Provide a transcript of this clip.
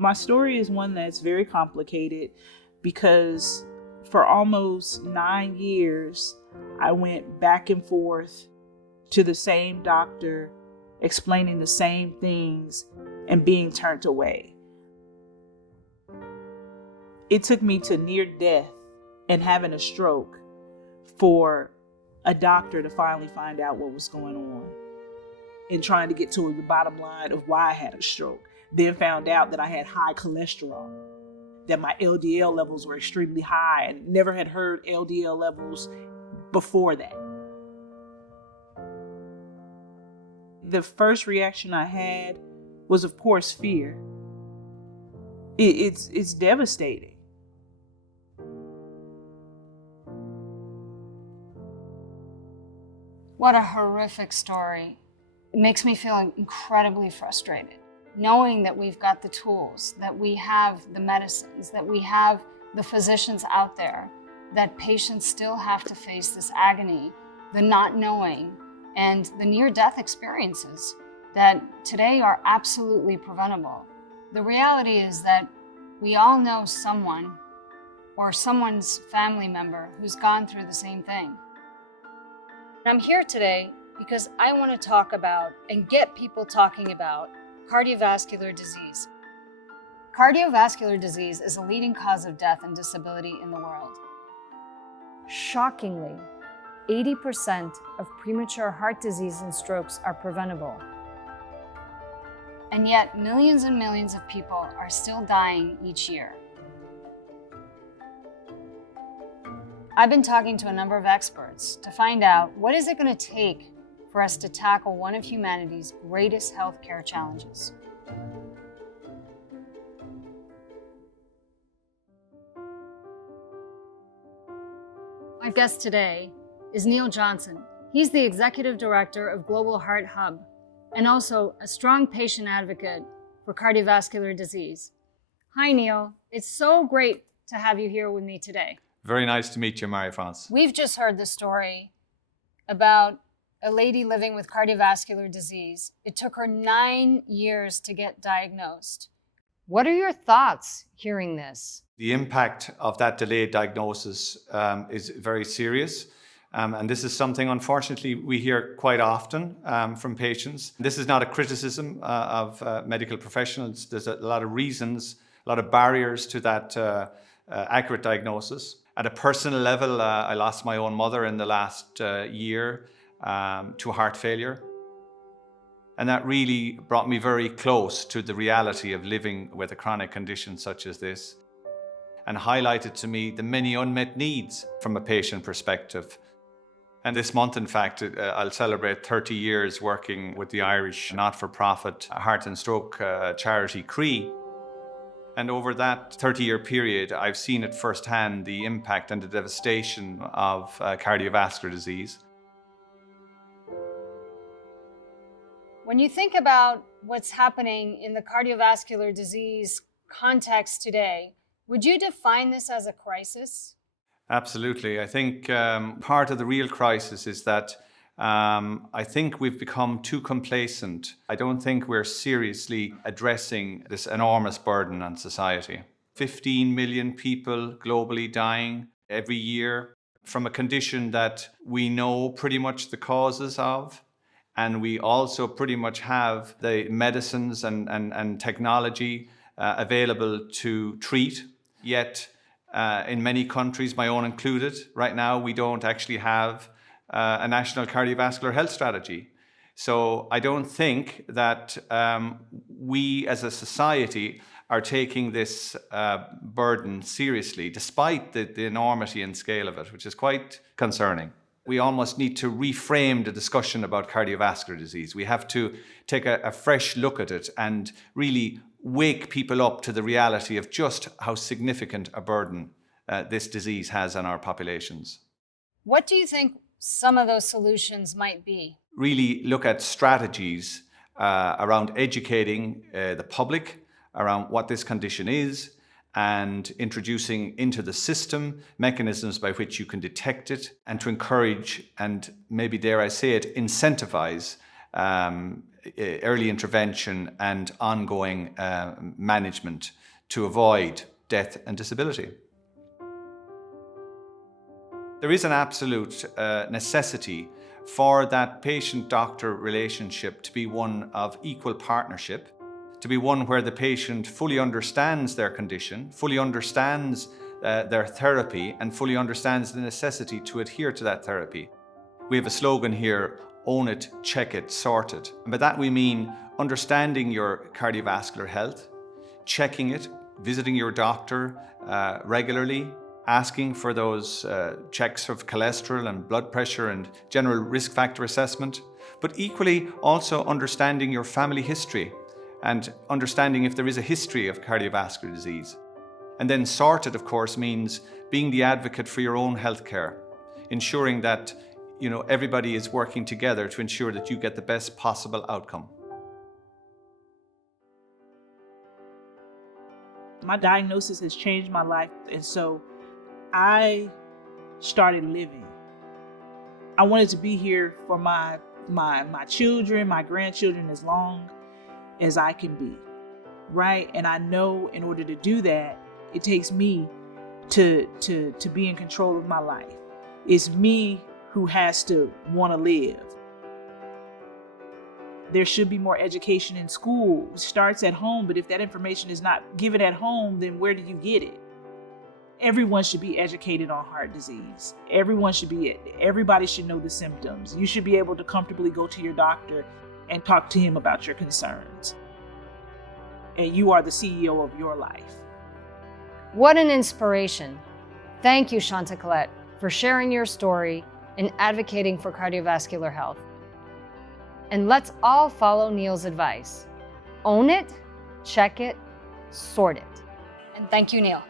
My story is one that's very complicated because for almost 9 years, I went back and forth to the same doctor, explaining the same things and being turned away. It took me to near death and having a stroke for a doctor to finally find out what was going on and trying to get to the bottom line of why I had a stroke. Then found out that I had high cholesterol, that my LDL levels were extremely high, and never had heard LDL levels before that. The first reaction I had was, of course, fear. It's devastating. What a horrific story. It makes me feel incredibly frustrated, knowing that we've got the tools, that we have the medicines, that we have the physicians out there, that patients still have to face this agony, the not knowing, and the near-death experiences that today are absolutely preventable. The reality is that we all know someone or someone's family member who's gone through the same thing. I'm here today because I want to talk about and get people talking about cardiovascular disease. Cardiovascular disease is a leading cause of death and disability in the world. Shockingly, 80% of premature heart disease and strokes are preventable. And yet, millions and millions of people are still dying each year. I've been talking to a number of experts to find out what is it going to take for us to tackle one of humanity's greatest healthcare challenges. My guest today is Neil Johnson. He's the Executive Director of Global Heart Hub and also a strong patient advocate for cardiovascular disease. Hi, Neil. It's so great to have you here with me today. Very nice to meet you, Marie-France. We've just heard the story about a lady living with cardiovascular disease. It took her 9 years to get diagnosed. What are your thoughts hearing this? The impact of that delayed diagnosis is very serious. And this is something, unfortunately, we hear quite often from patients. This is not a criticism of medical professionals. There's a lot of reasons, a lot of barriers to that accurate diagnosis. At a personal level, I lost my own mother in the last year to heart failure. And that really brought me very close to the reality of living with a chronic condition such as this, and highlighted to me the many unmet needs from a patient perspective. And this month, in fact, I'll celebrate 30 years working with the Irish not-for-profit heart and stroke charity CRE. And over that 30-year period, I've seen it firsthand, the impact and the devastation of cardiovascular disease. When you think about what's happening in the cardiovascular disease context today, would you define this as a crisis? Absolutely. I think part of the real crisis is that I think we've become too complacent. I don't think we're seriously addressing this enormous burden on society. 15 million people globally dying every year from a condition that we know pretty much the causes of, and we also pretty much have the medicines and technology available to treat. Yet in many countries, my own included, right now we don't actually have a national cardiovascular health strategy. So I don't think that we as a society are taking this burden seriously, despite the enormity and scale of it, which is quite concerning. We almost need to reframe the discussion about cardiovascular disease. We have to take a fresh look at it and really wake people up to the reality of just how significant a burden this disease has on our populations. What do you think some of those solutions might be? Really look at strategies around educating the public around what this condition is, and introducing into the system mechanisms by which you can detect it, and to encourage and maybe, dare I say it, incentivize early intervention and ongoing management to avoid death and disability. There is an absolute necessity for that patient-doctor relationship to be one of equal partnership, to be one where the patient fully understands their condition, fully understands their therapy, and fully understands the necessity to adhere to that therapy. We have a slogan here, own it, check it, sort it. And by that we mean understanding your cardiovascular health, checking it, visiting your doctor regularly, asking for those checks of cholesterol and blood pressure and general risk factor assessment, but equally also understanding your family history and understanding if there is a history of cardiovascular disease. And then sorted, of course, means being the advocate for your own healthcare, ensuring that everybody is working together to ensure that you get the best possible outcome. My diagnosis has changed my life, and so I started living. I wanted to be here for my children, my grandchildren, as long as I can be, right? And I know in order to do that, it takes me to be in control of my life. It's me who has to want to live. There should be more education in school. It starts at home, but if that information is not given at home, then where do you get it? Everyone should be educated on heart disease. Everybody should know the symptoms. You should be able to comfortably go to your doctor and talk to him about your concerns. And you are the CEO of your life. What an inspiration. Thank you, Chanticleer, for sharing your story and advocating for cardiovascular health. And let's all follow Neil's advice. Own it, check it, sort it. And thank you, Neil.